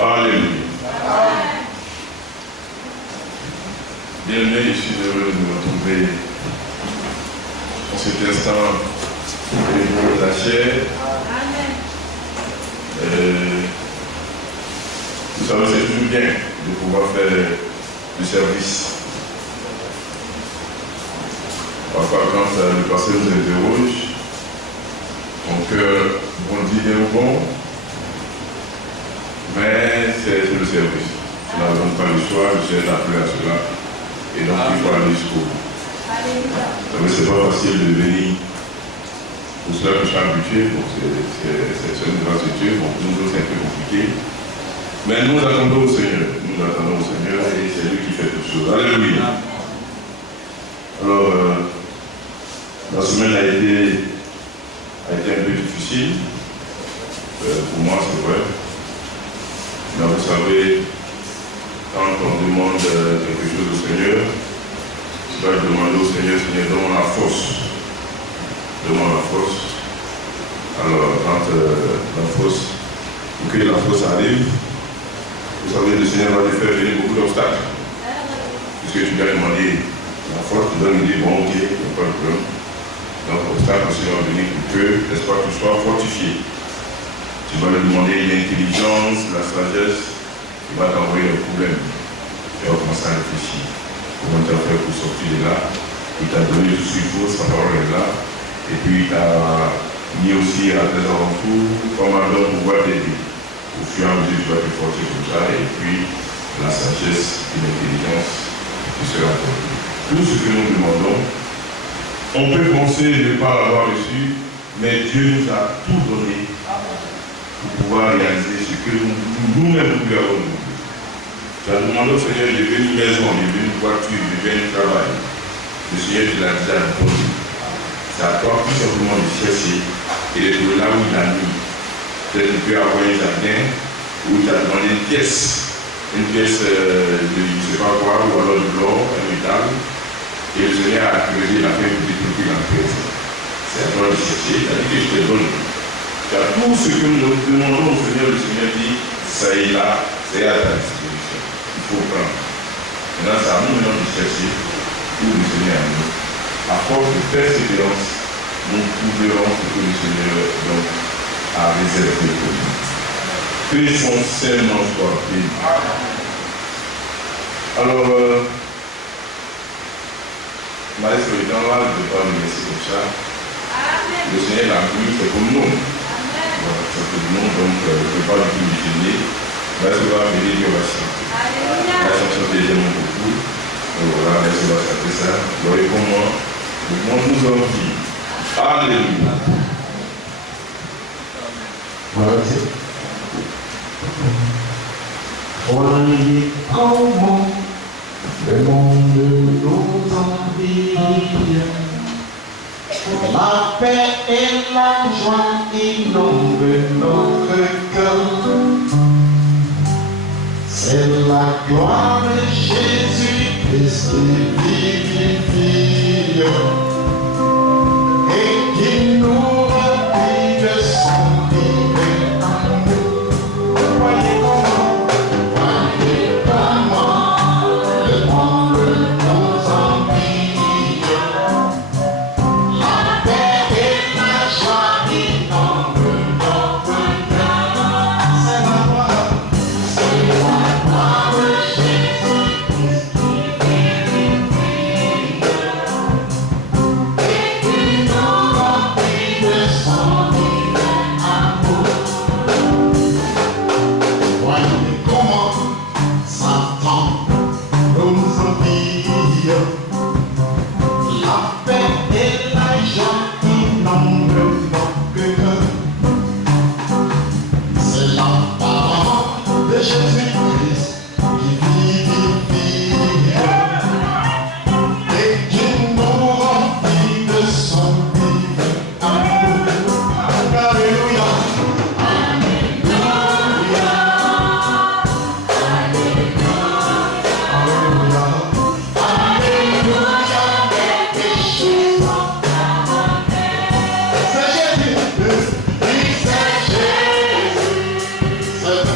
Alléluia. Bien-aimés, je suis heureux de me retrouver en cet instant de la chair. Vous savez, c'est toujours bien de pouvoir faire du service. Parfois, quand le passé nous interroge, mon cœur bondit bien au bon, mais c'est le service. Je n'en donne pas le choix, je suis appelé à cela. Et donc, il faut aller jusqu'au bout. Vous savez, c'est pas facile de venir. Pour cela que je suis habitué, donc c'est une grâce de Dieu. Bon, pour nous, c'est un peu compliqué. Mais nous attendons au Seigneur. Nous attendons au Seigneur et c'est lui qui fait toutes choses. Alléluia. Alors, la semaine a été un peu difficile. Pour moi, c'est vrai. Mais vous savez, quand on demande quelque chose au Seigneur, tu dois demander au Seigneur, Seigneur, donne-moi la force. Donne-moi la force. Alors, quand la force, pour que la force arrive, vous savez, le Seigneur va te faire venir beaucoup d'obstacles. Puisque tu dois demander la force, tu dois lui dire, bon, ok, il n'y a pas de problème. Donc, l'obstacle, le Seigneur va venir pour que, n'est-ce pas, tu sois fortifié. Tu vas lui demander l'intelligence, la sagesse. Il va t'envoyer le problème. Tu vas commencer à réfléchir. Comment tu vas faire pour sortir de là? Il t'a donné tout ce qu'il faut, sa parole est là. Et puis il t'a mis aussi à tes alentours comme un homme pour pouvoir t'aider. Au fur et à mesure, tu vas te forcer comme ça. Et puis la sagesse et l'intelligence qui sera accordée. Tout ce que nous demandons, on peut penser ne pas l'avoir reçu, mais Dieu nous a tout donné pour pouvoir réaliser ce que nous-mêmes nous avons demandé. Tu as demandé au Seigneur, je veux une maison, je veux une voiture, je veux un travail. Le Seigneur te l'a déjà donné. C'est à toi tout simplement de chercher et de trouver là où il a mis. Peut-être que tu peux avoir un jardin où il t'a demandé une pièce de je ne sais pas quoi, ou alors de l'or, un métal. Et le Seigneur a creusé, il a fait un petit truc dans la pièce. C'est à toi de chercher, il a dit que je te donne. Car tout ce que nous demandons au Seigneur, le Seigneur dit, ça est là, c'est à ta disposition. Il faut prendre. Maintenant, c'est à nous maintenant de chercher où le Seigneur a mis. À force de persévérance, nous trouverons ce que le Seigneur donc, a réservé pour nous. Que son Seigneur soit béni. Alors, Maître est dans l'âge de ne pas nous laisser comme ça. Le Seigneur l'a voulu, c'est comme nous. Voilà, c'est comme nous, donc je ne peux pas du tout me gêner. Maître va venir, Dieu va chanter. La chanson que j'aime beaucoup. Donc voilà, Maître va chanter ça. Gloire pour moi. Le monde nous envie. Alléluia. Voilà, c'est. Voyez comment le monde nous envie. La paix et la joie inondent notre cœur. C'est la gloire de Jésus-Christ qui vivifie et qui nous remplit de son divin amour. Voyez comment le monde nous envie. La paix et la joie inondent notre cœur. C'est la gloire de Jésus-Christ qui vivifie et qui nous remplit de son divin amour. Voyez comment Satan nous envie. La paix et la joie inondent notre cœur. C'est la parole de Jésus-Christ qui vivifie et qui nous remplit de son divin amour. Alléluia. C'est Jésus, c'est Jésus, c'est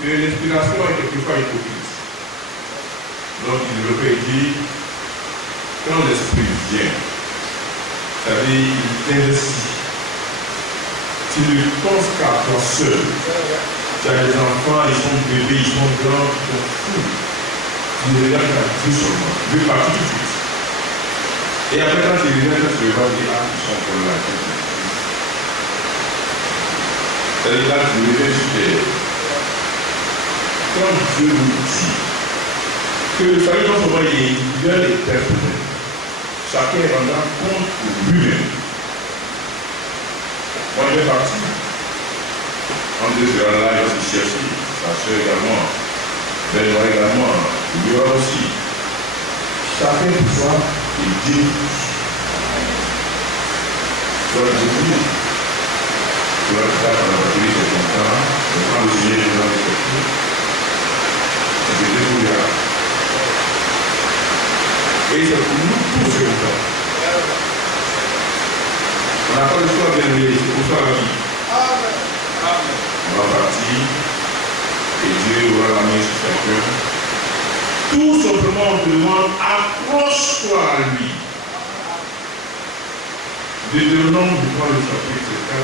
que l'inspiration est quelquefois hypocrite. Donc il aurait dit, quand l'esprit vient, c'est-à-dire il t'investit, tu ne penses qu'à toi seul. Tu as des enfants, ils sont bébés, ils sont grands, ils sont fous. Tu ne regardes qu'à Dieu seulement. Dieu partit tout de suite. Et après, quand tu regardes, tu vas dire, ah, ils sont encore là. C'est-à-dire là, tu reviens sur terre. Quand Dieu vous dit que le salut non seulement est individuel et personnel, chacun rendra compte pour lui-même. Moi, je vais partir. En deux heures là, il va se chercher. Sa soeur également. Benoît également. Il y aura aussi. Chacun pour soi et Dieu. Donc, je vous dis, tu vas faire dans la batterie, c'est ton temps. On prend le Seigneur et dans les secteurs. C'est des débrouillards. Et c'est pour nous tous ce temps. On n'a pas le choix de bien c'est pour ça la vie. On va partir et Dieu aura la main sur chacun. Tout simplement on te demande, accroche-toi à lui. Deutéronome, je crois le chapitre 4.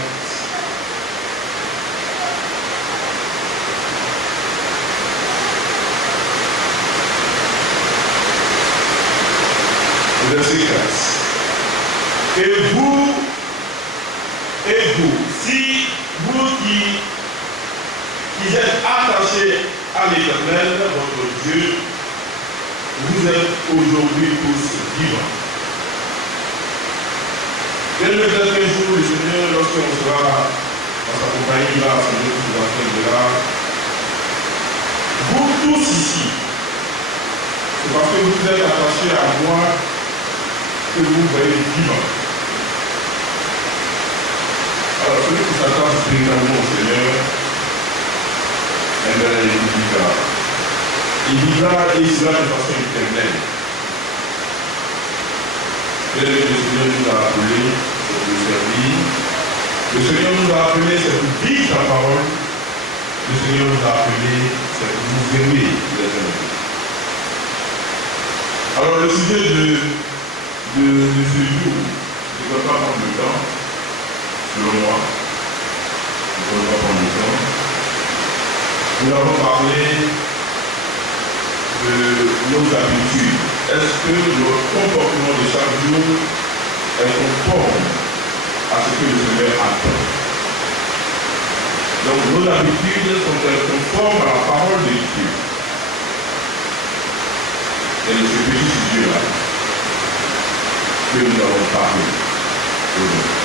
Verset 4. Et vous, si vous qui êtes attachés à l'Éternel, votre Dieu, vous êtes aujourd'hui tous vivants. Dès le dernier jour, le Seigneur, lorsqu'on sera dans sa compagnie, là, Seigneur, tout va faire de là, vous tous ici, c'est parce que vous êtes attachés à moi que vous voyez vivant. Alors, celui qui s'attache véritablement au Seigneur, eh bien, il vivra. Il vivra et il sera de façon éternelle. Le Seigneur nous a appelés, c'est pour servir. Le Seigneur nous a appelés, c'est pour vivre sa parole. Le Seigneur nous a appelés, c'est pour nous aimer les uns les autres. Alors, le sujet de ce jour, je ne vais pas prendre le temps. Selon moi, je ne vais pas prendre le temps. Nous avons parlé de nos habitudes. Est-ce que notre comportement de chaque jour est conforme à ce que le Seigneur attend? Donc nos habitudes sont-elles conformes à la parole de Dieu? Et de ce petit sujet-là que nous avons parlé aujourd'hui.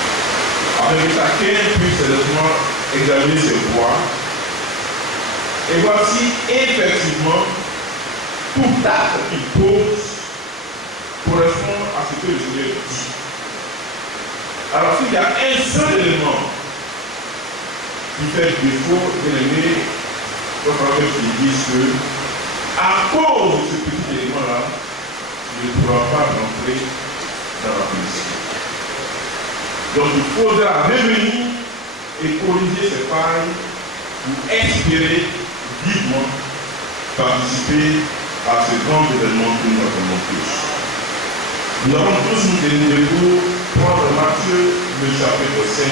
Afin que chacun puisse sérieusement examiner ses voies et voir si effectivement tout acte qu'il pose correspond à ce que le Seigneur dit. Alors s'il y a un seul élément qui fait défaut, bien aimé, il va falloir qu'il dise que à cause de ce petit élément-là, il ne pourra pas rentrer dans la félicité. Donc il faudra revenir et corriger ces failles pour espérer vivement participer à ce grand événement que nous attendons tous. Nous avons tous nous donné pour prendre Matthieu, le chapitre 5,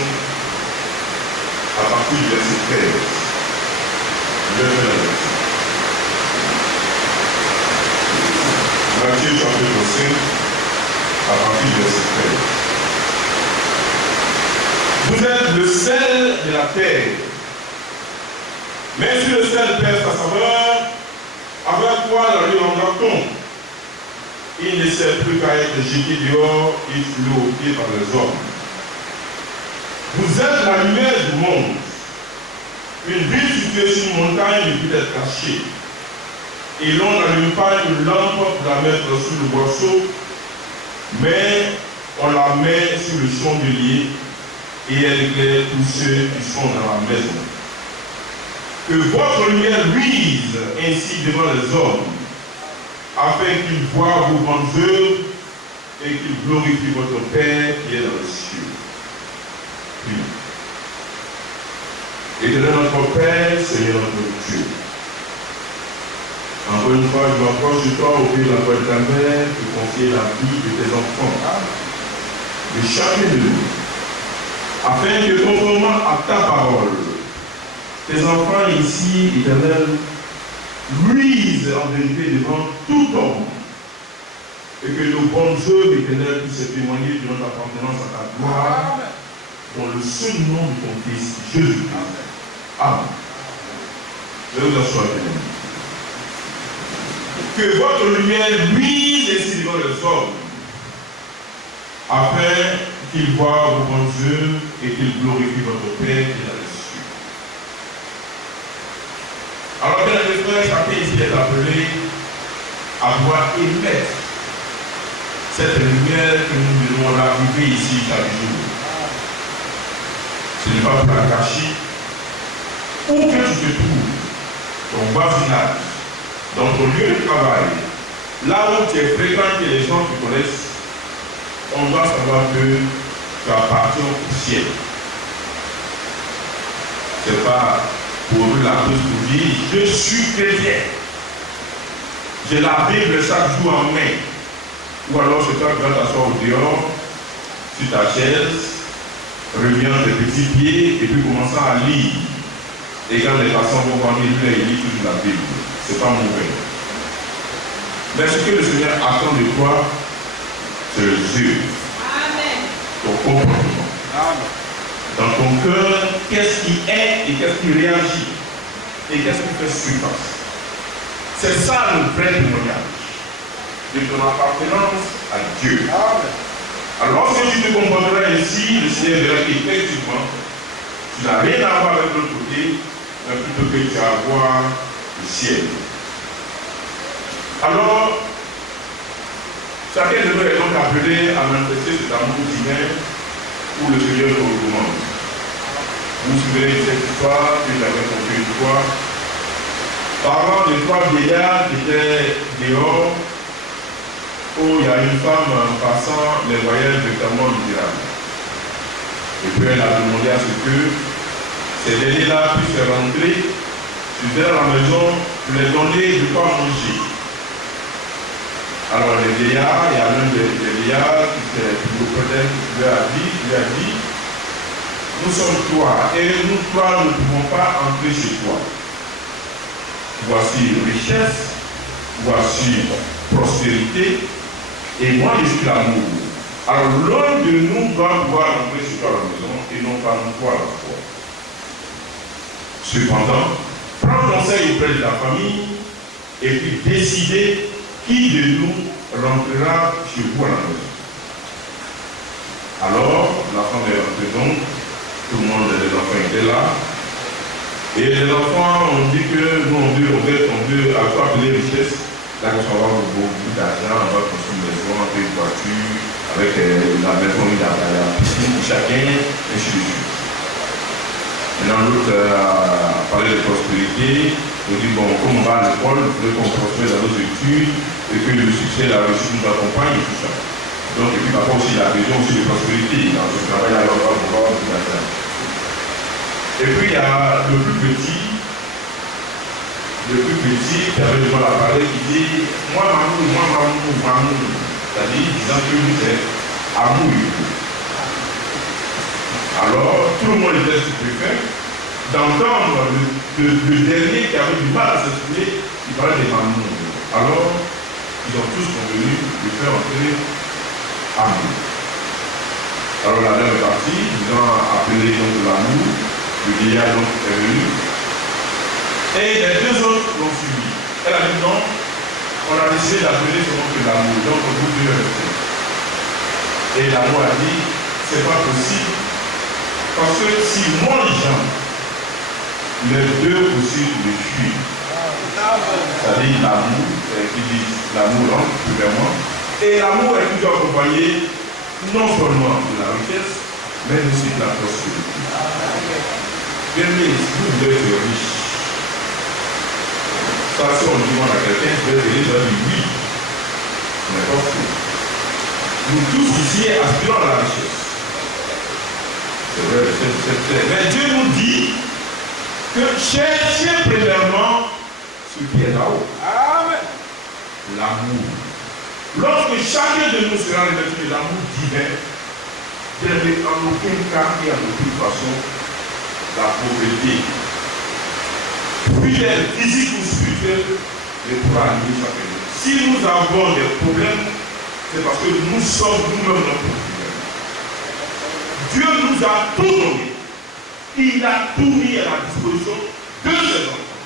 à partir du verset 13. Je vais la verset. Matthieu, chapitre 5, à partir du verset 13. Vous êtes le sel de la terre. Mais si le sel perd sa saveur, avec quoi la lui rendra-t-on? Il ne sert plus qu'à être jeté dehors et floué par les hommes. Vous êtes la lumière du monde. Une ville située sur une montagne ne peut être cachée. Et l'on n'allume pas une lampe pour la mettre sous le boisseau, mais on la met sur le chandelier et elle éclaire tous ceux qui sont dans la maison. Que votre lumière luise ainsi devant les hommes, afin qu'ils voient vos bonnes œuvres et qu'ils glorifient votre Père qui est dans les cieux. Puis, éternel notre Père, Seigneur notre Dieu, Encore une fois, je m'approche de toi au pied de la croix de ta mère, de confier la vie de tes enfants, de chacun de nous, afin que, conformément à ta parole, tes enfants ici, Éternel, luisent en vérité devant tout homme, et que nos bonnes œuvres, Éternel, puissent témoigner de notre appartenance à ta gloire, dans le seul nom de ton Fils, Jésus. Amen. Je vous assois, Éternel. Que votre lumière luise ainsi devant les hommes, afin qu'ils voient vos bonnes œuvres et qu'ils glorifient votre Père qui est dans les cieux. Alors que les frères, chacun ici est appelé à pouvoir émettre cette lumière que nous devons raviver ici chaque jour. Ce n'est pas pour la cacher. Où que tu te trouves, ton voisinage, dans ton lieu de travail, là où tu es fréquent et les gens te connaissent, on doit savoir que tu appartiens au ciel. Ce n'est pas pour la chose pour dire je suis chrétien. J'ai la Bible chaque jour en main. Ou alors c'est toi qui vas t'asseoir au dehors, sur ta chaise, revenir tes petits pieds et puis commencer à lire. Et quand les passants vont voir lire, ils lisent toute la Bible. Ce n'est pas mauvais. Mais ce que le Seigneur attend de toi, c'est le Dieu. Ton comportement. Amen. Dans ton cœur, qu'est-ce qui est et qu'est-ce qui réagit et qu'est-ce qui fait surface. C'est ça le vrai témoignage de ton appartenance à Dieu. Amen. Alors lorsque tu te comporteras ainsi, le Seigneur verra qu'effectivement, tu n'as rien à voir avec l'autre côté, mais plutôt que tu as à voir le ciel. Alors, chacun de nous est donc appelé à manifester cet amour divin où le Seigneur nous recommande. Vous vous souvenez de cette histoire que j'avais contée une fois, parlant de trois vieillards qui étaient dehors, où il y a une femme en passant les voyages extrêmement misérables. Et puis elle a demandé à ce que ces derniers-là puissent rentrer vers la maison pour les donner de quoi manger. Alors les vieillards, il y a l'un des vieillards qui était plus peut-être qui lui a dit, nous sommes trois et nous trois ne pouvons pas entrer chez toi. Voici richesse, voici prospérité, et moi je suis l'amour. Alors l'un de nous doit pouvoir entrer chez toi à la maison et non pas nous trois à la fois. Cependant, prends conseil auprès de ta famille et puis décidez qui de nous rentrera chez vous à la maison. Alors, la femme est rentrée donc, tout le monde, les enfants étaient là. Et les enfants ont dit que nous, on veut appeler richesse. Là, on va avoir beaucoup d'argent, on va construire une maison, une voiture, avec la maison, la piscine pour chacun, et ainsi de suite. Maintenant, l'autre a parlé de prospérité. On dit, bon, comme on va à l'école, il faudrait qu'on prospère dans nos études et que le succès, la réussite nous accompagne et tout ça. Donc, et puis parfois aussi la vision aussi de prospérité. Dans ce travail, alors, on va avoir beaucoup d'argent. Et puis, il y a le plus petit qui avait devant l'appareil qui dit, moi, maman. C'est-à-dire, disant que lui, c'est amour. Alors, tout le monde était stupéfait d'entendre le dernier qui avait du mal à s'exprimer, il parlait des mamans. Alors, ils ont tous convenu de faire entrer amour. Alors la dame est partie, ils ont appelé donc l'amour, le vieillard donc est venu. Et les deux autres l'ont suivi. Elle a dit non, on a décidé d'appeler ce nom que l'amour, donc on vous deux rester. Et l'amour a dit, c'est pas possible. Parce que si moi, Jean, les deux aussi le fuient. C'est-à-dire l'amour, qui dit l'amour entre premièrement. Et l'amour est toujours accompagné non seulement de la richesse, mais aussi de la prospérité. Bien aimé, si vous voulez être riche, ça si on demande à quelqu'un, vous êtes riche, on dit oui. Mais pas faux. Nous tous ici aspirons à la richesse. C'est vrai, mais Dieu nous dit que cherchez premièrement ce qui est là-haut. Amen. l'amour. Lorsque chacun de nous sera revêtu de l'amour divin, il n'est en aucun cas et en aucune façon la pauvreté, fidèle, physique ou spirituelle, ne pourra arriver chacun de nous. Si nous avons des problèmes, c'est parce que nous sommes nous-mêmes notre problème. Dieu nous a tout donné. Il a tout mis à la disposition de ses enfants.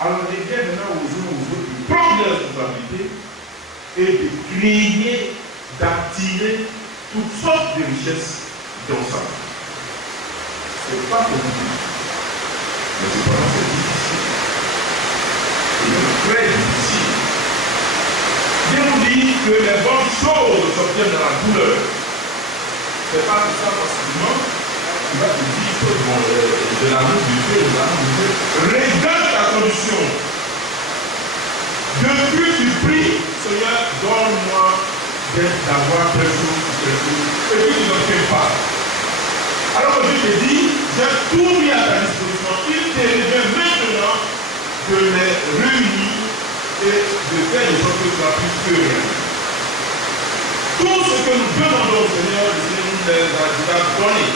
Alors il vient maintenant aux uns aux autres de prendre des responsabilités et de créer, d'attirer toutes sortes de richesses dans sa vie. Ce n'est pas compliqué, mais cependant c'est difficile. C'est même très difficile. Dieu nous dit que les bonnes choses s'obtiennent dans la douleur. Ce n'est pas tout ça facilement. Tu vas te dire que bon, de l'amour de Dieu, de l'amour de Dieu, regarde ta condition. Depuis tu pries, Seigneur, donne-moi d'avoir quelque chose, et puis tu n'en fais pas. Alors que Dieu te dit, j'ai tout mis à ta disposition. Il te revient maintenant de les réunir et de faire des choses que tu as plus que rien. Tout ce que nous demandons au Seigneur, le Seigneur nous les a déjà donné.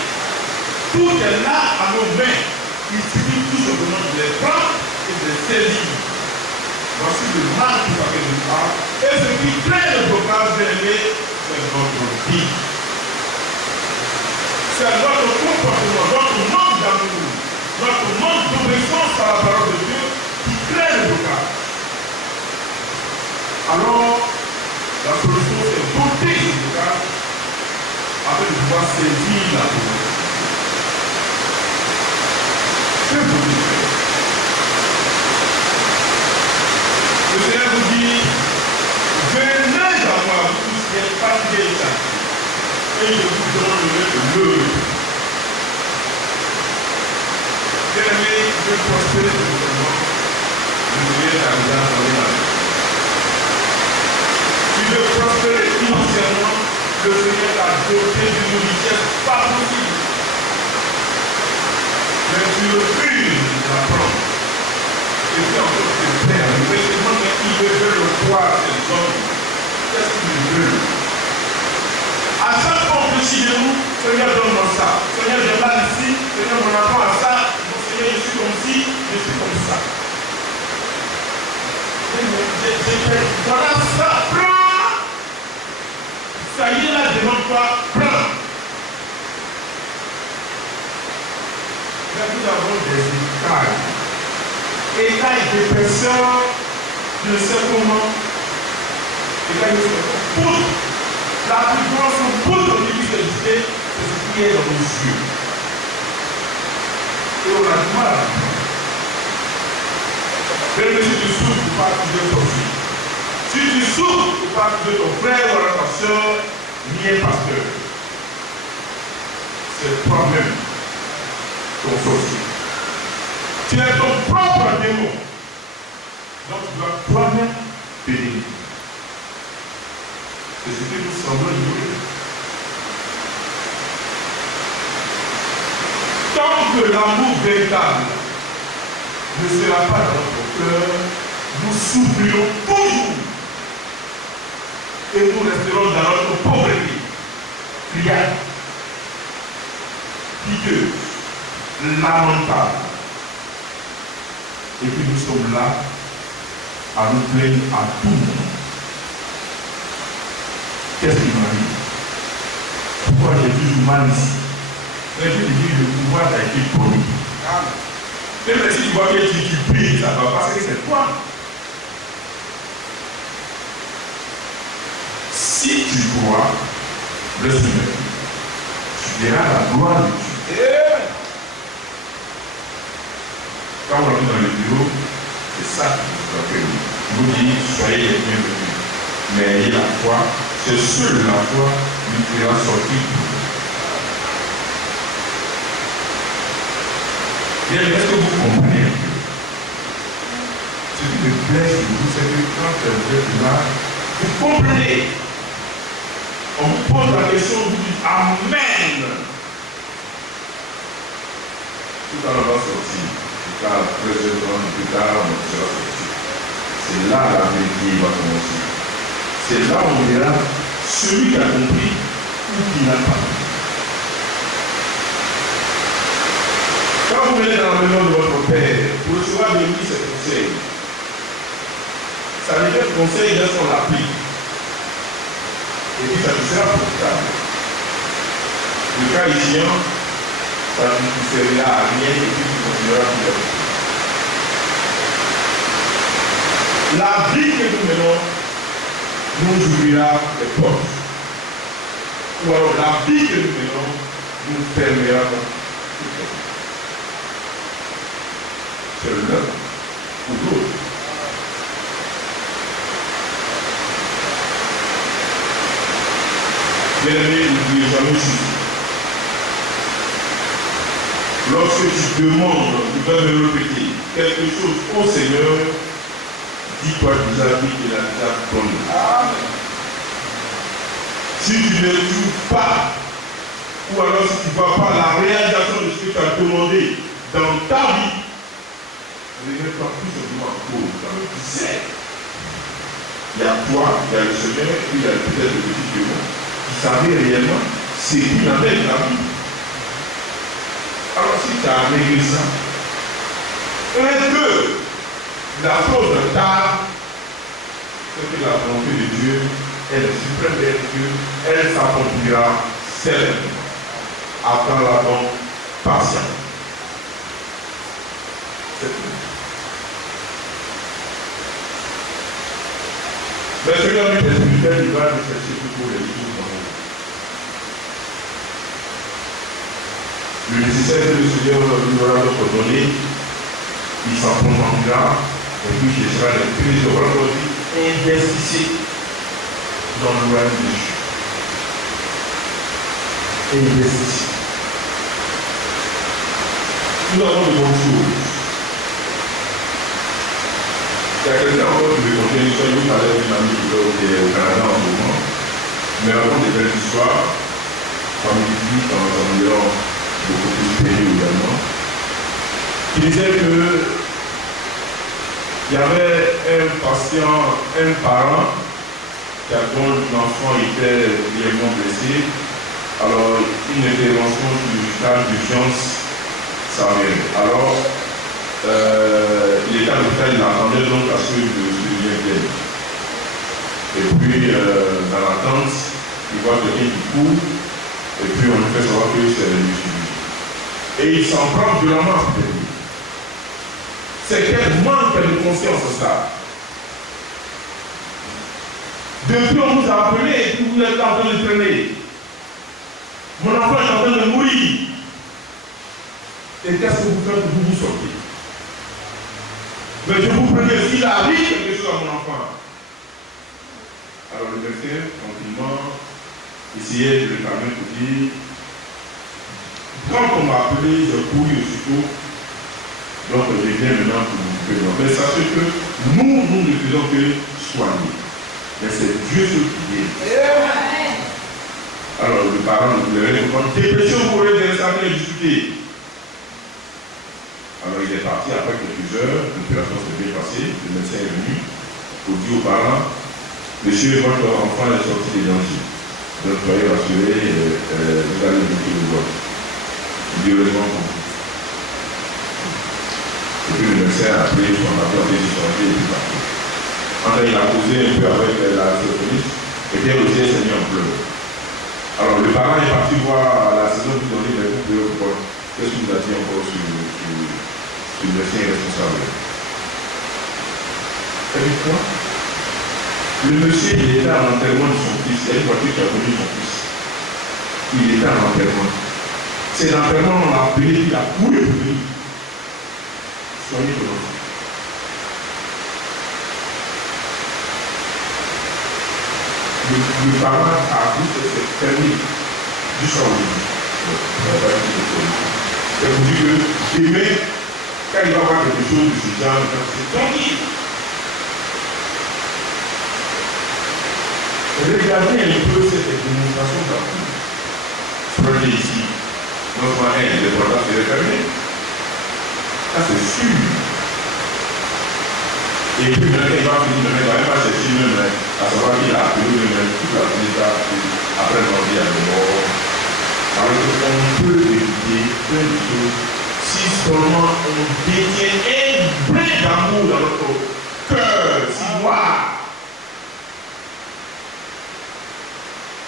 Tout est là à nos mains. Il suffit tout simplement de les prendre et de les saisir. Voici le mal qui va que nous parle. Et ce qui crée le blocage de l'aimer, c'est notre vie. C'est notre comportement, notre manque d'amour, notre manque d'obéissance à la parole de Dieu qui crée le blocage. Alors, la solution c'est d'ôter ce blocage afin de pouvoir saisir la volonté. C'est ce que vous faites. Le Seigneur vous dit, venez à moi, vous tous qui êtes fatigués et chargés, et je vous donnerai le repos. Bien-aimé, je veux prospérer spirituellement, je vais arriver à donner la vie. Tu veux prospérer financièrement, le Seigneur t'a doté d'une richesse pas possible. Mais tu refuses d'apprendre. Et puis encore te plaire. Le Seigneur qui veut le croire, ces hommes. Qu'est-ce qu'il veut? À chaque fois on réfléchit de nous, Seigneur donne-moi ça. Seigneur, j'ai mal ici. Seigneur, mon enfant a ça. Mon Seigneur, je suis comme ci, je suis comme ça. Voilà ça, prends. Ça y est là, demande-toi, prends. Nous avons des écailles de personnes, je ne sais comment, écailles de personnes. La plus grosse boule de l'utilité, c'est ce qui est dans nos yeux. Et on a du mal à comprendre. Même si tu souffres, tu ne peux pas accuser ton fils. Si tu souffres, tu ne peux pas accuser ton frère ou ta soeur, ni un pasteur. C'est toi-même. Ton sorcier. Tu es ton propre démon. Donc tu dois toi-même bénir. C'est ce que nous semblons ignorer. Tant que l'amour véritable ne sera pas dans notre cœur, nous souffrirons toujours. Et nous resterons dans notre pauvreté. Criard, piteuse, lamentable. Et puis nous sommes là à nous plaindre à tout le monde. Qu'est-ce qui m'arrive? Pourquoi j'ai toujours mal ici? Mais je dis le pouvoir a été promis. Même si tu vois que tu pries, ça va parce que c'est toi. Si tu crois, le Seigneur, tu verras la gloire de Dieu. Quand on est dans le bureau, c'est ça qui nous appelle. Vous dit, soyez les bienvenus. Mais ayez la foi, c'est seul la foi qui fera sortir. Bien, est-ce que vous comprenez un peu? Ce qui me plaît chez vous, c'est que quand vous êtes là, vous comprenez. On vous pose la question, vous dites Amen. Tout à l'heure va sortir. Plus tard, 13 heures, plus tard, on sera sorti. c'est là la vérité va commencer. C'est là où on verra celui qui a compris ou qui n'a pas compris. Quand vous venez dans la maison de votre père, pour recevoir de lui ses conseils, ça devient conseil de son appui. Et puis ça te sera profitable. Le cas échéant, ça ne te servira à rien et puis tu continueras à vivre. La vie que nous menons nous ouvrira les portes. Ou alors la vie que nous menons nous fermera les portes. C'est l'un ou l'autre. Bien-aimé, n'oubliez jamais ceci. Lorsque tu demandes, tu vas me répéter quelque chose au Seigneur, dis-toi déjà qu'il a déjà donné. Amen. Si tu ne trouves pas, ou alors si tu ne vois pas la réalisation de ce que tu as demandé dans ta vie, ne mets pas plus simplement en cause. Tu sais, il y a toi, il y a le Seigneur, et puis il y a peut-être le petit démon qui savait réellement ce qu'il avait dans la vie. Alors si tu as réglé ça, et que la chose tard, c'est que la volonté de Dieu est le suprême vertu, elle s'accomplira certainement. Attends-la donc patiemment. C'est tout. Mais Seigneur, lui, est spirituel, il va nous chercher toujours les choses dans nous. Le nécessaire que le Seigneur nous aura notre donné, il s'en prendra, et puis il sera les premiers aujourd'hui investissés dans le royaume de Dieu. Investissés. Nous avons de bonnes choses. Il y a quelqu'un encore qui veut continuer l'histoire, vous parlez d'une amie qui est au Canada en ce moment, mais raconte des belles histoires, famille dans un environnement beaucoup plus périlleux également, qui disait que il y avait un patient, un parent, dont l'enfant était grièvement blessé, alors une intervention du stade d'urgence s'avère. Alors, l'état de l'hôpital, il attendait donc à ce que le chirurgien vienne. Et puis, dans l'attente, il voit quelqu'un qui court, et puis on lui fait savoir que c'est le chirurgien. Et il s'en prend violemment à lui. C'est quel manque de conscience ça. Depuis on vous a appelé et puis vous êtes en train de traîner. Mon enfant est en train de mourir. Et qu'est-ce que vous faites pour vous sortir? Mais je vous préviens, s'il arrive quelque chose à mon enfant. Alors le docteur, tranquillement, essayait de le calmer pour dire, quand on m'a appelé, je cours aussitôt. Donc je viens maintenant pour vous prévenir. Mais sachez que nous ne faisons que soigner. Mais c'est Dieu ce qui guérit. Alors le parent nous voulait répondre, dépêchez vous voulez rester en train de discuter. Alors il est parti après quelques heures, l'opération s'est bien passée, le médecin est venu pour dire aux parents, monsieur, votre enfant est sorti des dangers. Donc soyez rassurés, vous allez éviter le vote. Il dit heureusement pour vous. Et puis le médecin a appelé son appel des étrangers et puis parti. Quand il a posé un peu avec la orthophoniste, et bien le ciel s'est mis en pleurs. Alors le parent est parti voir la saison du donné, mais vous pouvez voir qu'est-ce qu'il nous a dit encore sur le médecin responsable. Et puis quoi? Le monsieur, il était à l'enterrement de son fils, il y a une voiture qui a connu son fils. Il était à l'enterrement. C'est l'enterrement, on l'a appelé, il a couru pour lui. Soyez de l'enfant. Le parent a dit que c'est permis du changement. Et vous dites que demain, quand il va avoir quelque chose de ce genre, c'est tranquille. Regardez un peu cette démonstration d'amour. Prenez ici. Non seulement les bras se refermer. Ça c'est sûr. Et puis maintenant, il va finir, il va même pas chercher même, à savoir qu'il a appelé même toute la planète après notre vie à mort. Alors qu'on peut éviter plein de choses si seulement on détient un brin d'amour dans notre cœur, si noir.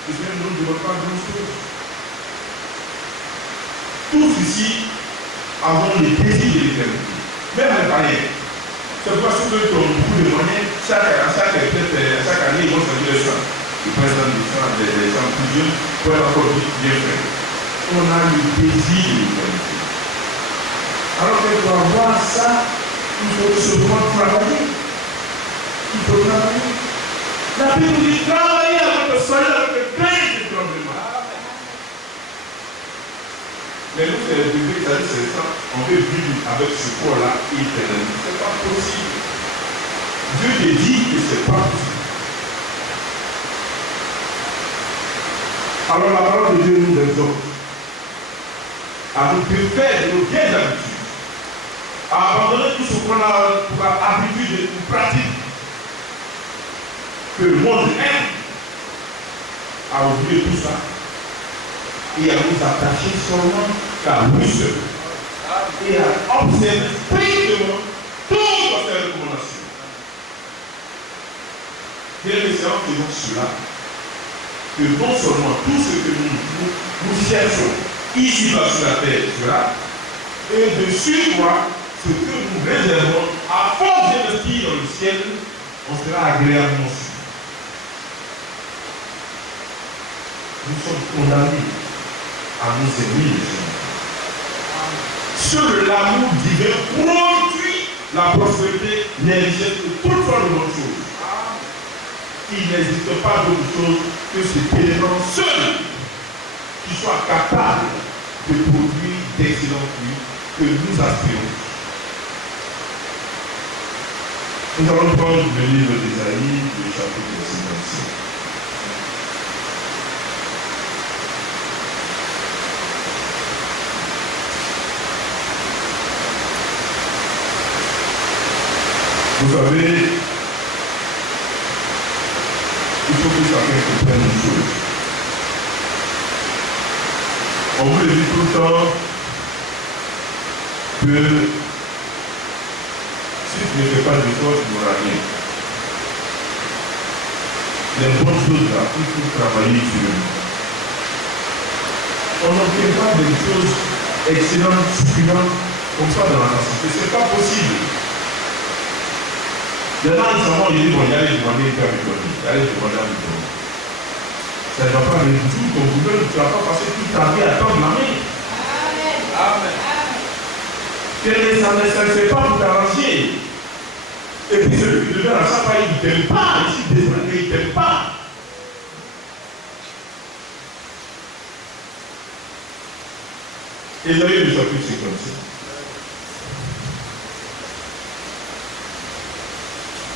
Le Seigneur ne nous demande pas grand-chose. Tous ici avons les désirs de l'éternité, même les païens. C'est pourquoi ceux qui ont beaucoup de moyens, chaque année, ils vont sortir le sang. Ils prennent des gens plus jeunes pour être encore bien fait. On a le désir de l'éternité. Alors que pour avoir ça, il faut seulement travailler. Il faut travailler. La Bible dit travailler avec le soleil, avec le crainte du tremblement. Mais nous, c'est le bébé qui a dit c'est ça. On veut vivre avec ce corps-là éternellement. Ce n'est pas possible. Dieu te dit que ce n'est pas possible. Alors la parole de Dieu nous exhorte à nous défaire de nos vieilles habitudes, à abandonner tout ce qu'on a pour habitude et pour pratique que le monde aime, à oublier tout ça et à nous attacher seulement qu'à lui seul et à observer strictement toutes les recommandations. Bien les séances faisons cela, que non seulement tout ce que nous cherchons ici-bas sur la terre sera, et de suivre ce que nous réservons à force d'investir dans le ciel, on sera agréablement suivi. Nous sommes condamnés à nous aimer les uns. Seul l'amour divin produit la prospérité, les richesses et toute forme de bonnes choses. Il n'existe pas d'autre chose que ce pénétrant seul qui soit capable de produire d'excellents fruits que nous aspirons. Nous allons prendre le livre d'Ésaïe, le chapitre 55. Vous savez, il faut que chacun comprenne une chose. On vous le dit tout le temps que si tu ne fais pas d'efforts, tu n'auras rien. Les bonnes choses là, il faut travailler sur eux. On n'obtient pas des choses excellentes, suffisantes comme ça dans la société. Ce n'est pas possible. Les gens ils s'en vont, ils disent bon, il y a les demander une carte de il y a les demander un peu. Ça ne va pas résoudre ton problème, tu ne vas pas passer toute ta vie à attendre la main. Amen. Ça ne fait pas pour t'arranger. Et puis celui qui devient à chaque fois, il ne t'aime pas. Ici, désolé, il ne t'aime pas. Ésaïe le chapitre 55.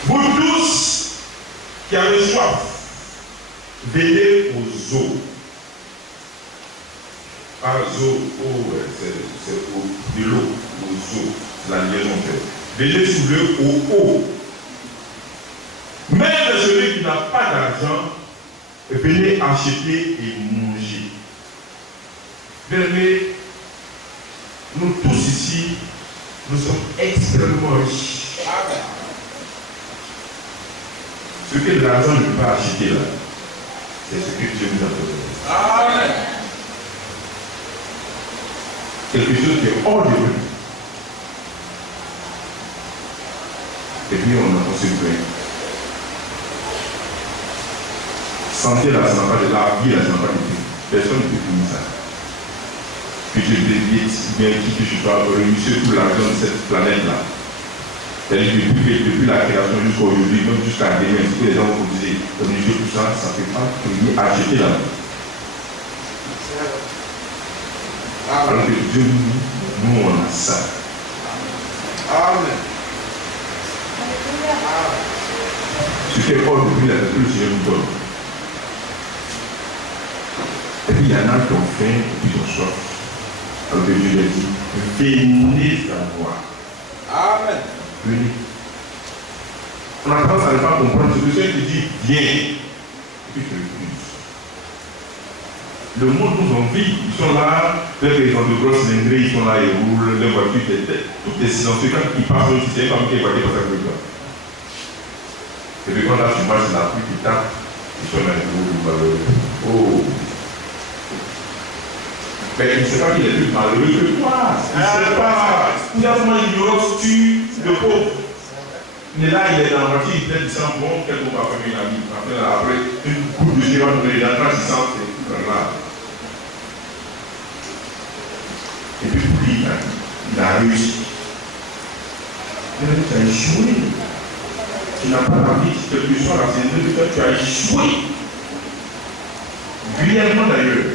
Vous tous qui avez soif, venez aux eaux. Par eau, c'est de l'eau, aux eaux, c'est la liaison faite. Venez soulever au haut. Même celui qui n'a pas d'argent, venez acheter et manger. Venez, nous tous ici, nous sommes extrêmement riches. Ce que l'argent ne peut pas acheter là, c'est ce que Dieu nous a donné. Amen. Quelque chose qui est hors de nous. Et puis on se plaint. Santé là, ça n'a pas de la vie là, ça n'a pas de vie. Personne ne peut finir ça. Que je dédie bien qui que je sois remisé tout l'argent de cette planète là. C'est-à-dire que depuis la création jusqu'à aujourd'hui, même jusqu'à demain, ce que les gens vont dire, remisé tout ça, ça ne fait pas payer à acheter la vie. Alors que Dieu nous on a ça. Amen. Ce qui est hors de lui, le Seigneur nous donne. Et puis il y en a qui ont faim et qui ont soif. Alors que Dieu a dit, venez à moi. Amen. Venez. On a tendance à ne pas comprendre ce que Dieu te dit, viens. Et puis tu refuses. Le monde nous envie. Ils sont là, peut-être qu'ils ont de grosses cylindrées, ils sont là, ils roulent, les voitures, tout est silencieux. Quand ils passent, tu sais pas qui est voiture parce que et puis quand là tu marches, la pluie qui tape, ils sont là, ils roulent. Oh! Mais il ne sait pas qu'il est plus malheureux que toi. Il ne sait pas. Tout à fait, l'ignorance tue le pauvre. Il est là, il est dans la voiture, il fait du sang bon, quel mot va faire une amie. Après, une coupe de géant, il est dans la sang, c'est tout là. Et puis pour lui, il a réussi. Mais tu as échoué. Tu n'as pas la vie, quel que soit la sécurité que tu as échoué. Grièvement d'ailleurs.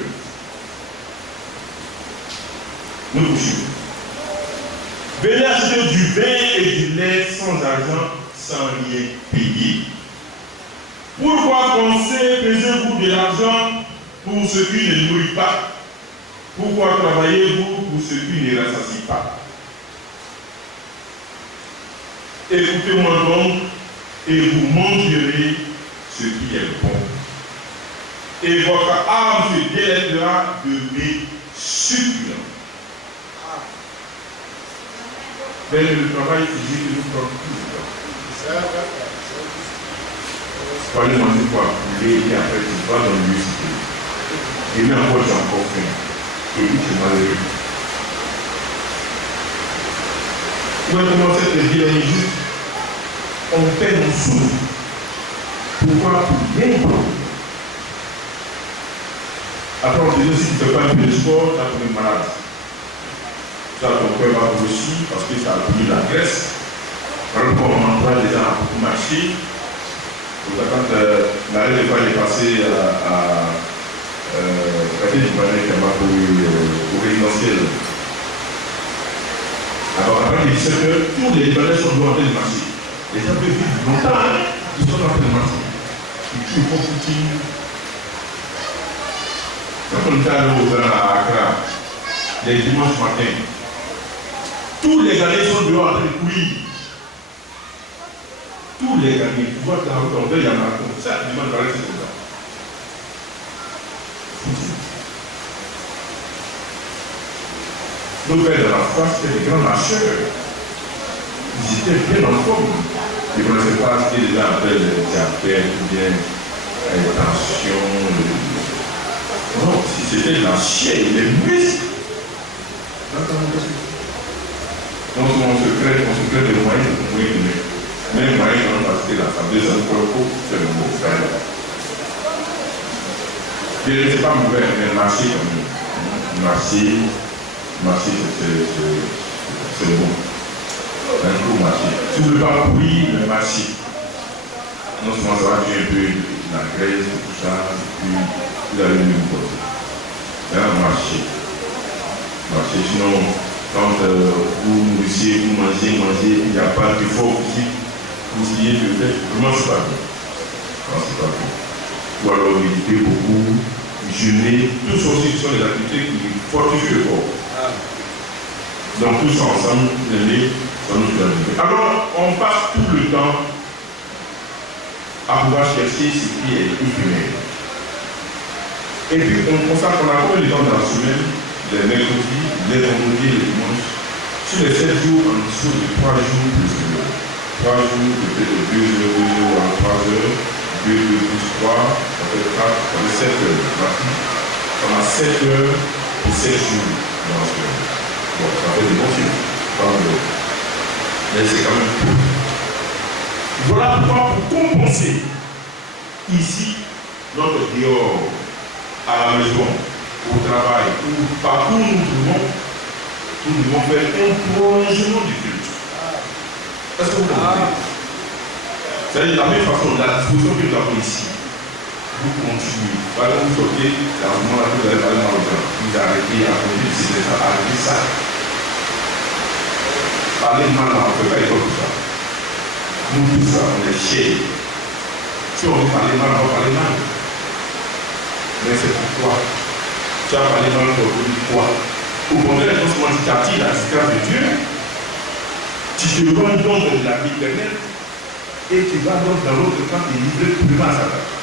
Nous couchons. Venez acheter du vin et du lait sans argent, sans rien payer. Pourquoi pesez-vous de l'argent pour ceux qui ne nourrissent pas? Pourquoi travaillez-vous pour ceux qui ne rassasient pas? Écoutez-moi donc, et vous mangerez ce qui est bon. Et votre âme se délectera de mes sucres. Mais le travail physique nous prend tout le temps. Tu vas aller manger quoi? Poulet, et après tu vas dans l'université. Et même encore tu as encore faim. Et puis tu es malheureux. Où est commencer à te dire juste? On fait nos sous. Pourquoi? Pour bien. Après on te dit aussi que tu ne fais pas un peu de sport, tu as trouvé malade. Ça, ton cœur va grossir parce que ça a brûlé la graisse. Alors, quand on envoie les gens à beaucoup marcher, quand l'arrêt de pas est passé à quartier du Palais qui m'a au résidentiel. Alors, après les 17 heures, tous les Libanais sont en train de marcher. Les gens peuvent vivre longtemps, ils sont en train de marcher. Ils tuent pour Poutine. Quand on est allé au Ghana à Accra, les dimanches matins, tous les Ghanais sont dehors en train de courir. Tous les Ghanais, tu vois que la route, il y en a comme ça, du monde va rester comme ça. Nos pères de la France étaient des grands marcheurs. Ils étaient bien en forme. Ils ne connaissaient pas ce que les gens appellent le diabète ou bien la tension. Non, si c'était la chair, les muscles. Donc on se crée des moyens pour mourir de mieux. Mais les moyens non parce que la femme de son corps, c'est le mot frère. Je ne sais pas mauvais, mais marcher comme nous. Marcher, c'est le bon. Un coup marcher. Si vous ne voulez pas courir, mais marcher. Non seulement ça va tuer un peu la graisse, tout ça, et puis vous avez le même côté. Marcher. Marcher, sinon. Quand vous nourrissez, vous mangez, il n'y a pas d'effort physique, vous essayez de faire, vraiment c'est pas bien. Non, c'est pas bien. Ou alors méditer beaucoup, jeûner, tout ça aussi sont des activités qui fortifient le corps. Donc tout ça ensemble, ça nous fait bien. Alors on passe tout le temps à pouvoir chercher ce qui est éphémère. Et puis on constate qu'on a combien de temps dans la semaine, les mercredis, les vendredis et les dimanches, sur les 7 jours, en dessous de 3 jours plus le 3 jours, peut-être 2 heures, 2 heures à 3 heures, 2 plus 3, ça fait 4, ça fait 7 heures. On a 7 heures pour 7 jours dans la semaine. Bon, ça fait des bons chiffres, pas de. Mais c'est quand même peu. Voilà pourquoi, pour compenser, ici, notre dehors, à la maison, au travail, ou partout où nous devons faire un prolongement du culte. Est-ce que vous comprenez? C'est-à-dire la même façon, la disposition que nous avons ici, vous continuez. Par exemple, vous sortez, c'est à ce moment-là que vous allez parler dans le temps. Vous arrêtez à conduire, c'est ça, arrêtez ça. Parler mal, on ne peut pas écouter ça. Nous, tout ça, on est chers. Si on veut parler mal, on va parler mal. Mais c'est pourquoi tu as parlé mal pour quoi? Au contraire, quand tu t'attires la disgrâce de Dieu, tu te rends compte de la vie éternelle. Et tu vas donc dans l'autre camp et livrer plus à sa tâche.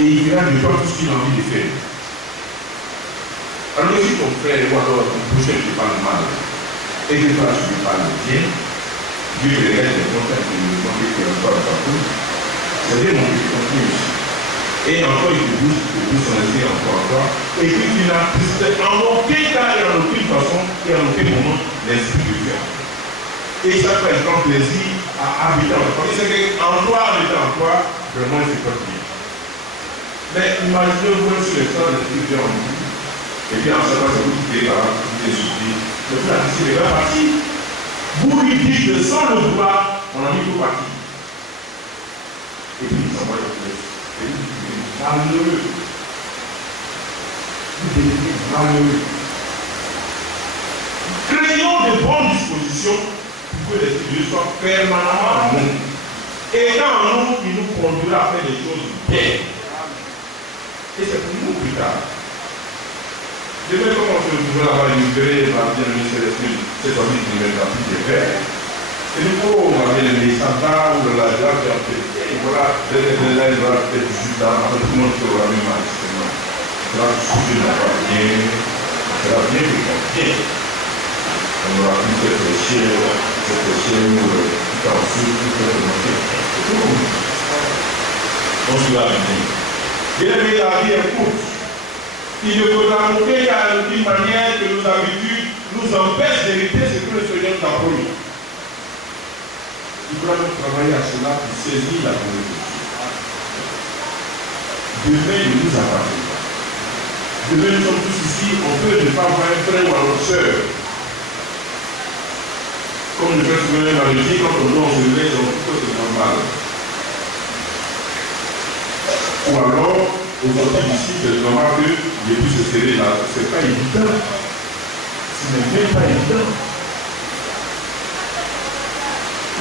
Et il verra de toi tout ce qu'il a envie de faire. Alors si ton frère ou alors ton prochain te parle mal, et que toi tu lui parles bien, Dieu te regarde les bons temps et te demande que tu es encore à ta cause. C'est-à-dire mon petit continue. Et encore il te bouge son esprit encore. Et puis tu n'as en aucun cas et en aucune façon et en aucun moment l'esprit de Dieu. Et chaque fois il prend plaisir à habiter en toi. C'est qu'en toi, habiter en toi, vraiment c'est pas bien. Mais imaginez-vous sur le temps de Dieu en vous. Et puis en ce moment, c'est vous qui êtes là, qui êtes soufflé. Le plus difficile est bien parti. Vous lui dites que sans le vouloir, on a mis tout parti. Et puis il s'envoie le plus. Et vous dites, malheureux. Vous dites, malheureux. Créons de bonnes dispositions pour que l'Esprit de Dieu soit permanemment en nous. Et dans nous, il nous conduira à faire des choses bien. Et c'est pour nous plus tard. Je vais commencer à trouver là-bas, il verrait ma bien-aimée Célestine, cette année qui m'est la plus de verre. Et du coup, on va bien aimer Santa ou la Jacques, et voilà, il va être juste là, tout le monde sera même mal. Là, je suis là, bien, ça va bien, bien. On aura pu cette chair où tout en dessous, tout le monde. On se va bien. Bien-aimé, la vie est courte. Il ne faudra aucun cas d'une manière que nos habitudes nous empêchent d'hériter ce que le Seigneur nous a promis. Il faudra donc travailler à cela pour saisir la volonté de Dieu. Demain, il nous appartient. Demain, nous sommes tous ici, on peut ne pas voir un frère ou une soeur. Comme le frère Souverain m'a dit, quand on doit se lever, c'est normal. Ou alors, aujourd'hui ici, c'est normal que j'ai pu se serrer là. Ce n'est pas évident. Ce n'est même pas évident.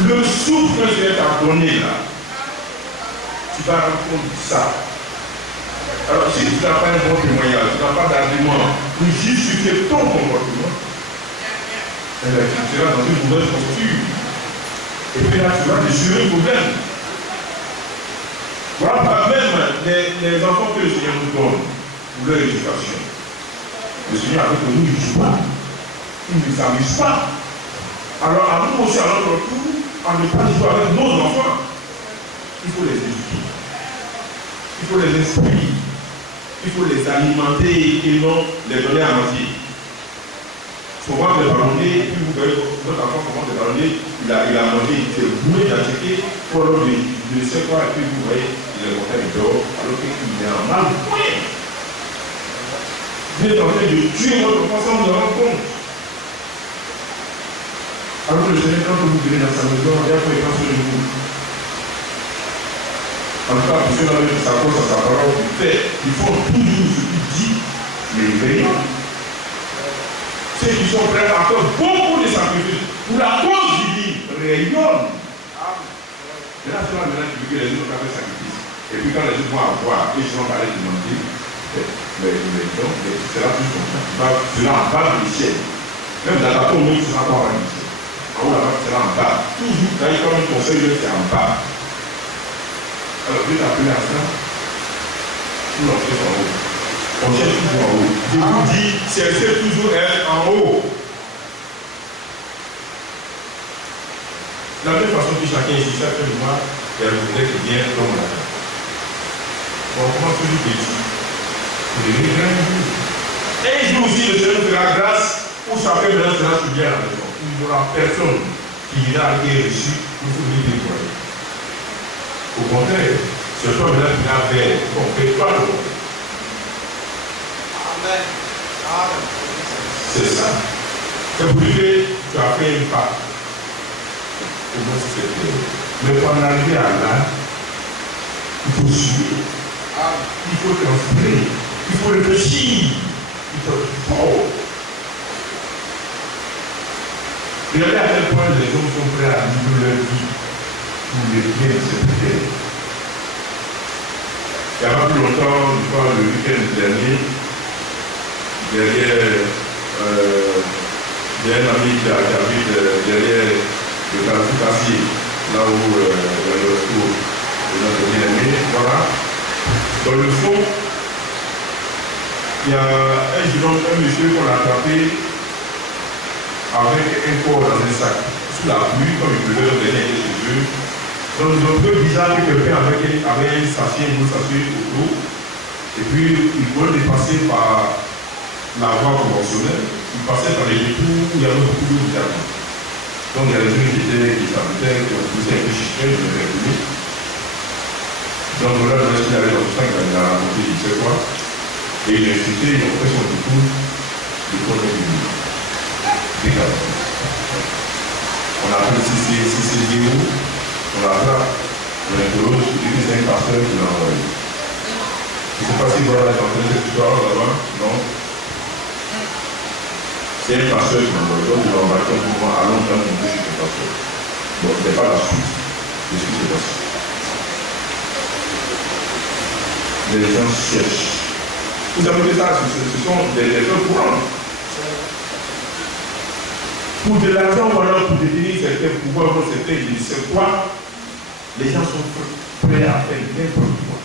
Le souffle que je vais t'abonner là, tu vas rendre compte de ça. Alors, si tu n'as pas un bon témoignage, tu n'as pas d'argument pour justifier ton comportement, tu seras dans une mauvaise posture. Et puis là, tu vas te jurer vous-même. Voilà pas même les enfants que le Seigneur nous donne pour leur éducation. Le Seigneur avec nous, il ne joue pas. Il ne s'amuse pas. Alors à nous aussi, à notre tour, on ne peut pas jouer avec nos enfants. Il faut les éduquer. Il faut les instruire. Il faut les alimenter et non les donner à manger. Souvent, les ballonner, et puis vous voyez notre enfant commence à ballonner, il a mangé, il s'est bourré, il a checké, pour alors il ne sait quoi, et puis vous voyez, il est monté, il dort, alors qu'il est en mal point. Vous êtes en train de tuer votre enfant sans vous en rendre compte. Alors que le Seigneur, quand vous venez dans sa maison, il y a quoi, il pense sur vous. En tout cas, pour ceux qui s'accrochent à sa parole, ils font toujours ce qu'il dit, mais ils ne veillent pas. Ceux qui sont prêts à faire beaucoup de sacrifices pour la cause divine rayonnent. Maintenant, c'est là tu veux que les autres fassent des sacrifices. Et puis quand les autres vont avoir, ils vont parler de demander, mais donc, c'est là plus comme ça. Tu seras en bas du ciel. Même dans la tombe, tu seras pas en bas du ciel. En haut là-bas, tu seras en bas. Toujours, d'ailleurs, comme un conseil, c'est en bas. Alors, Dieu t'a appelé à ça. Tout l'enfer en haut. On cherche toujours en haut. Je vous dis, cherchez toujours être en haut. De la même façon que chacun ici, chaque mois, il voudrait que bien comme là. On commence toujours petit. Pour devenir grand jour. Et un jour aussi, le Seigneur fera grâce où chacun maintenant sera souillé à la maison. Il n'y aura personne qui ira et reçu pour vous venir déployer. Au contraire, c'est toi maintenant qui vas vers. Bon, fais-toi le monde. C'est ça. C'est pour dire que tu as fait un pas. Mais pour en arriver à là, il faut suivre. Il faut transpirer. Il faut réfléchir. Il faut être fort. Regardez à quel point les hommes sont prêts à vivre leur vie pour les biens de cette terre. Il n'y a pas plus longtemps, je crois, le week-end dernier, derrière il y a un ami qui habite derrière le quartier Cassier, là où le retour de notre bien-aimé, voilà. Dans le fond, il y a un monsieur qu'on a attrapé avec un corps dans un sac, sous la pluie, comme il pleuvait, on venait chez eux. Donc ils ont trouvé bizarre que quelqu'un avait un sachet, un gros sachet autour, et puis il voulait dépasser par la voie conventionnelle, il passait par les détours où il y avait beaucoup d'eau bizarre. Donc il y a des gens qui s'habitaient, qui ont poussé un peu chiffré, je l'ai répondu. Donc voilà, le reste, il avait dans le sac, il a raconté, il sait quoi. Et il a incité, ils ont fait son détour, du corps du décalé. On appelle CCDO, on l'attrape, on l'interroge, il dit que c'est un pasteur qui l'a envoyé. Je ne sais pas si vous avez entendu cette histoire là-bas, non? C'est un pasteur qui l'a envoyé, donc il l'a envoyé pour moi, allons dans mon bouche, c'est pasteur. Donc ce n'est pas la suite de ce qui s'est passé. Les gens cherchent. Vous savez que ça, ce sont des gens courants. Pour de l'argent, voilà, pour détenir certains pouvoirs, certains, je ne sais quoi, les gens sont prêts à faire n'importe quoi.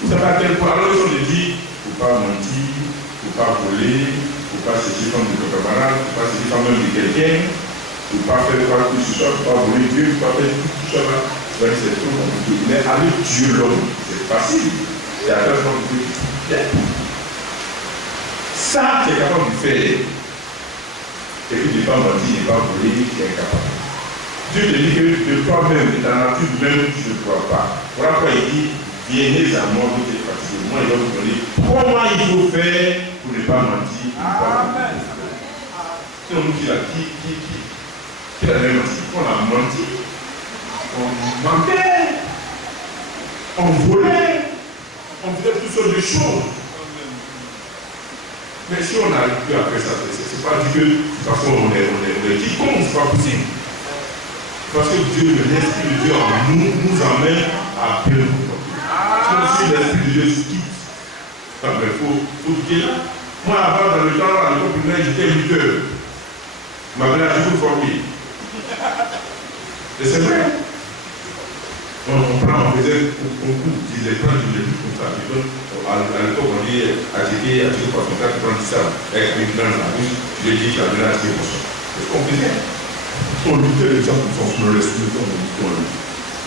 Vous savez à quel point, alors ils ont dit, il ne faut pas mentir, il ne faut pas voler, il ne faut pas sécher comme de camarades, il ne faut pas sécher comme même de quelqu'un, il ne faut pas faire quoi que ce soit, il ne faut pas voler Dieu, il ne faut pas faire tout ça là. C'est trop compliqué. Mais aller tuer l'homme, c'est facile. C'est à la fois de Dieu. Ça, tu es capable de faire. Et puis, tu n'es pas menti, tu n'es pas volé, tu es incapable. Dieu te dit que de toi-même, de ta nature même, tu ne crois pas. Voilà pourquoi il dit, viens à moi, vous êtes fatigué. Moi, il va vous donner comment il faut faire pour ne pas mentir. Amen. C'est nous qui l'a dit, qui l'a menti. On a menti, on mentait, on volait, on faisait toutes sortes de choses. Mais si on n'arrive plus à faire ça, c'est pas dit que de toute façon on est quiconque, c'est pas possible. Parce que Dieu, l'Esprit de Dieu en nous emmène à bien nous. Si l'Esprit de Dieu se quitte, il faut quitter. Moi avant, dans le temps, à l'époque primaire, j'étais lutteur. Je m'appelais à toujours formé. Et c'est vrai. On faisait beaucoup, disait prendre du début comme ça. À l'époque, on dit acheter pour son cas, tu prends ça, avec une dans la bouche, tu lui dis, tu as donné à 10%. C'est ce qu'on faisait. On luttait les gens pour son respect,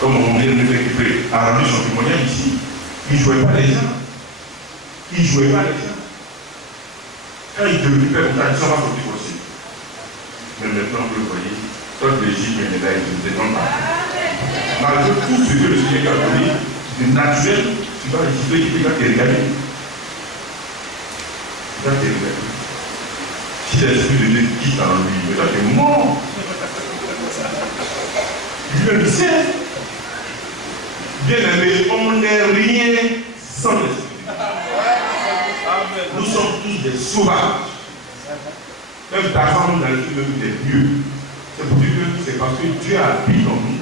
comme on vient de le récupérer. À rendu son témoignage ici, il ne jouait pas les gens. Il ne jouait pas les gens. Quand il te récupère, on t'a dit, ça va sortir aussi. Mais maintenant, vous le voyez, toi, l'Égypte, il y a des médailles, je ne te demande pas. Malgré tout ce que le Seigneur a donné, de naturel, tu vas récupérer, tu vas te regarder. Tu vas te regarder. Si l'Esprit de Dieu quitte en lui, il va être mort. Lui-même sait. Bien aimé, on n'est rien sans l'Esprit de Dieu. Nous sommes tous des sauvages. Même Tarzan, dans le film des dieux. C'est pour dire que c'est parce que Dieu habite en nous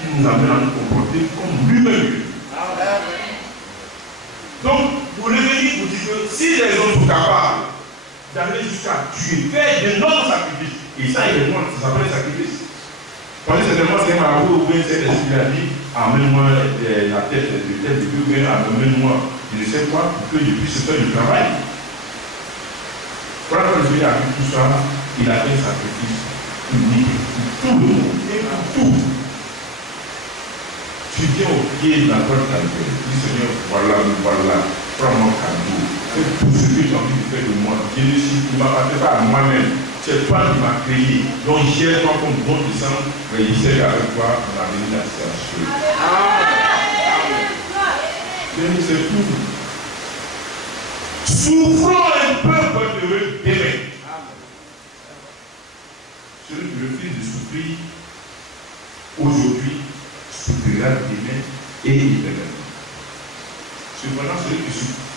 qui nous amène à nous comporter comme lui-même. Donc, vous revenez pour dire que si les hommes sont capables d'aller jusqu'à tuer, faire d'énormes sacrifices, et ça, il est loin, ça s'appelle sacrifice. Parce que c'est c'est un marabout ou bien c'est l'esprit qui a dit, amène-moi la tête de tête de Dieu, ou bien amène-moi, je ne sais quoi, pour que je puisse faire du travail. Voilà quand le Seigneur a vu tout ça, il a fait un sacrifice unique pour tout le monde et pour tout. Tu viens au pied de la porte à Dieu, tu dis Seigneur, voilà, prends mon cadeau, fais tout ce que tu as envie de faire de moi. Dieu ne m'appartient pas à moi-même, c'est toi qui m'as créé. Donc gère-toi comme bon descend, mais il sait qu'avec toi, on a venu la situation. Amen. C'est tout. Souffrons un peu pour heureux demain. Celui qui refuse de souffrir aujourd'hui souffrira demain et éternellement. Cependant, celui qui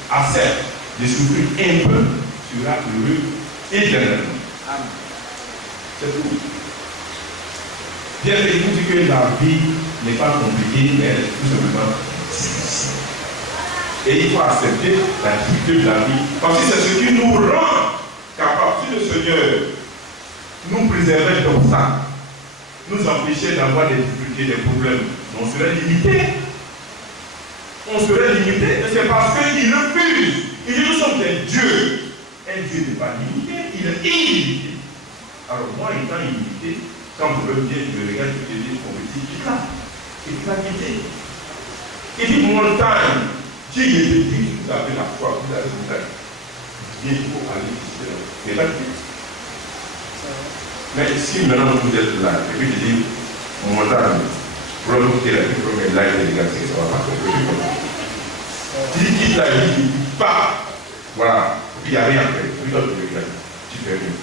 accepte de souffrir un peu sera heureux éternellement. C'est tout. Bien que je vous dis que la vie n'est pas compliquée, mais elle est tout simplement difficile. Et il faut accepter la difficulté de la vie, parce que c'est ce qui nous rend capables. Si le Seigneur nous préservait comme ça, nous empêchait d'avoir des difficultés, des problèmes, on serait limité. On serait limité, mais c'est parce qu'il refuse. Il dit nous sommes des dieux. Un Dieu n'est pas limité, il est illimité. Alors moi, étant illimité, quand vous me dites, je regarde, je te dis, mon petit, il t'a quitté. Il dit montagne, Dieu est petit, vous avez la foi, vous avez montagne. Il faut aller ici. Il n'est pas quitté. Mais si maintenant vous êtes là, et puis je dis, mon montagne, pour l'autre, la plus première là, il est ça va pas faire. Tu dis qu'il a dit, pas. Voilà. Et puis il n'y a rien fait. Tu dois te regarder. Tu fais rien.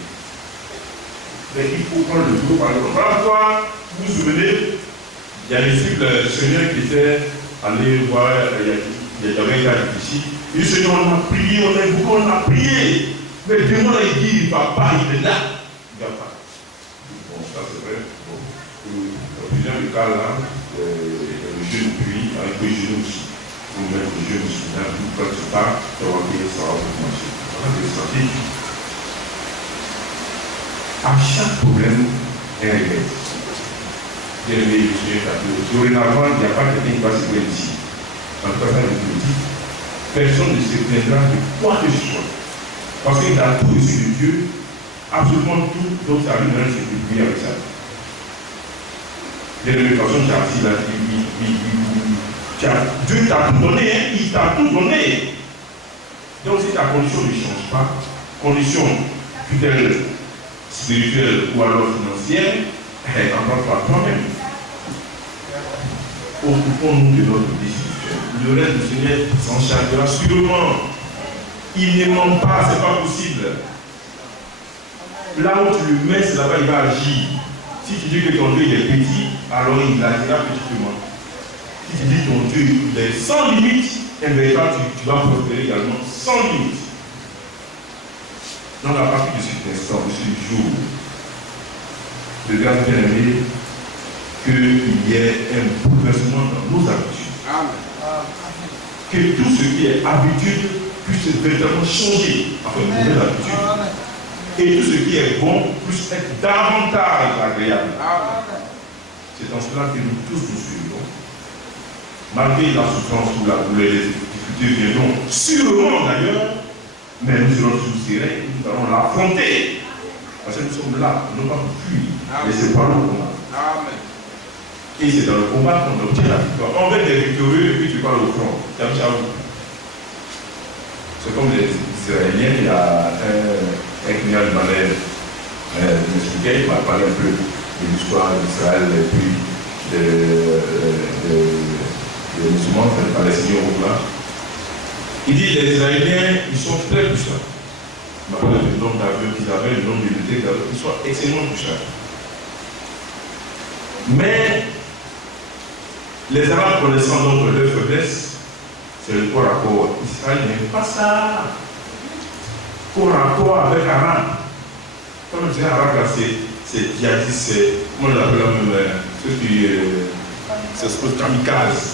Mais il faut prendre le tour par le temps. Voilà pourquoi, vous vous souvenez, il y a les disciples du Seigneur qui étaient allés voir, il y avait un gars ici. Il dit, Seigneur, on a prié, on a beaucoup, on a prié. Mais demande, il dit, il ne va pas, il est là. Il ne va pas. Bon, ça c'est vrai. Bon. Dans plusieurs cas là, le jeune puits avec le genou aussi. Vous mettez le jeune soudain, quand tu pars, tu vas payer ça va vous manger. Voilà des stratégies. À chaque problème, il y a un remède. Bien-aimé, je suis d'accord. Dorénavant, il n'y a pas quelqu'un qui va se plaindre ici. En tout cas, ça, je vous le dis. Personne ne se plaindra de quoi que ce soit. Parce qu'il a tout reçu de Dieu, absolument tout, donc ça lui donne ce qu'il avec ça. De la façon, Dieu t'a tout donné, hein? Il t'a tout donné. Donc si ta condition ne change pas, condition fût-elle spirituelle ou alors financière, elle n'en parle pas toi-même. Occupons-nous de notre vie spirituelle. Le reste du Seigneur s'en chargera sûrement. Il ne ment pas, ce n'est pas possible. Là où tu le mets, c'est là-bas il va agir. Si tu dis que ton Dieu est petit, alors il agira petitement. Si tu dis que ton Dieu est sans limite, et bien tu vas prospérer également sans limite. Donc à partir de cet instant, de ce jour, je dois bien aimer qu'il y ait un bouleversement dans nos habitudes. Amen. Que tout ce qui est habitude puisse véritablement changer afin de nouvelles habitudes. Et tout ce qui est bon puisse être davantage agréable. C'est en cela que nous tous nous suivons. Malgré la souffrance ou les difficultés viendront, sûrement d'ailleurs, mais nous serons tous sereins, nous allons l'affronter. Parce que nous sommes là, nous ne pas fuir, mais c'est par le combat. Et c'est dans le combat qu'on obtient la victoire. On veut des victorieux et puis tu parles au front. C'est comme les Israéliens, il y a un client de Malais m'expliquait, il m'a parlé un peu de l'histoire d'Israël et puis des musulmans, des Palestiniens au là. Il dit les Israéliens, ils sont très puissants. Il m'a parlé du nombre d'avions qu'ils avaient, le nombre d'unités qu'ils avaient, ils sont extrêmement puissants. Mais les Arabes connaissant donc leur faiblesse, c'est le corps à corps. Israël n'aime pas ça. Corps à corps avec Arabe. Comme je disais, Arabe, là, c'est djihadiste, c'est, comment on l'appelle même, ceux qui, c'est ce que kamikaze.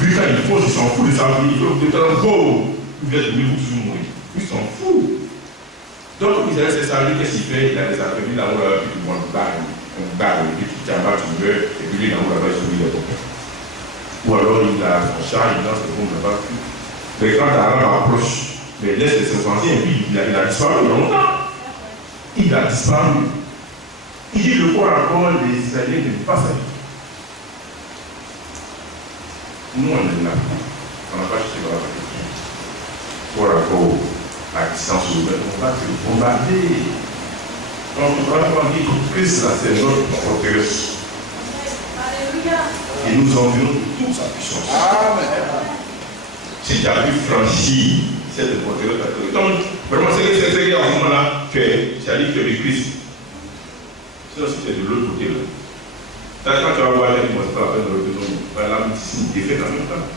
Puis quand ils font, ils s'en foutent de sa vie, ils veulent faire un beau, ils viennent de vous mourir. Ils s'en foutent. Donc, comme Israël, c'est ça, lui, qu'est-ce qu'il fait? Il a des après-midi là-haut, puis il monte un bar, et puis tu t'abattes, tu meurs, et puis lui, là-haut, là-bas, il se met les copains. Ou alors il a son chat, il lance le bombe là-bas. Mais quand l'Arabe approche, mais laisse les Saint-Anciens, et puis il a disparu il y a longtemps. Il a disparu. Il dit le corps à corps, les Israéliens ne pas ça. Nous, on est là. On n'a pas cherché par la question. Corps à corps, à distance ouverte, on va se bombarder. Donc, on va dire que Christ, là, c'est notre forteresse. Et nous envions toute sa puissance. Amen. Si tu as pu franchir cette forteresse, donc, vraiment, c'est que c'est à ce moment-là que tu as dit que le Christ. Sinon, si tu es de l'autre côté, là. Quand tu vas voir les gens, c'est pas la peine de le besoin. La médecine est défaite en même temps.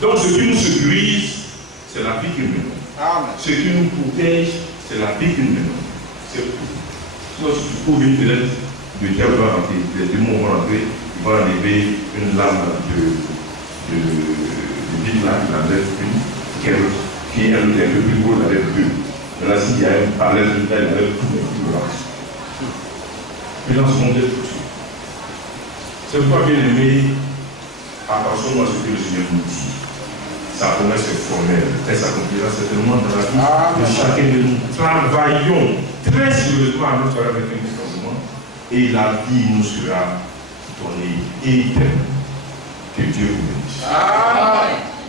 Donc, ce qui nous sécurise, c'est la vie que nous menons. Amen. Ce qui nous protège, c'est la vie que nous menons. C'est tout. Sinon, si tu trouves une fenêtre, le diable va rentrer, les démons vont rentrer, ils vont enlever une lame de vide là, il enlève une, qui est un peu plus gros, il enlève deux. Mais là, s'il y a un parallèle, il enlève tout, mais tout le reste. Présence mondiale tout de suite. C'est pourquoi, bien aimé, attention à ce que le Seigneur nous dit. Sa promesse est formelle. Elle s'accomplira certainement dans la vie de chacun de nous. Travaillons très sérieusement à notre avec un distancement et la vie nous sera donnée éternelle. Que Dieu vous bénisse. Amen.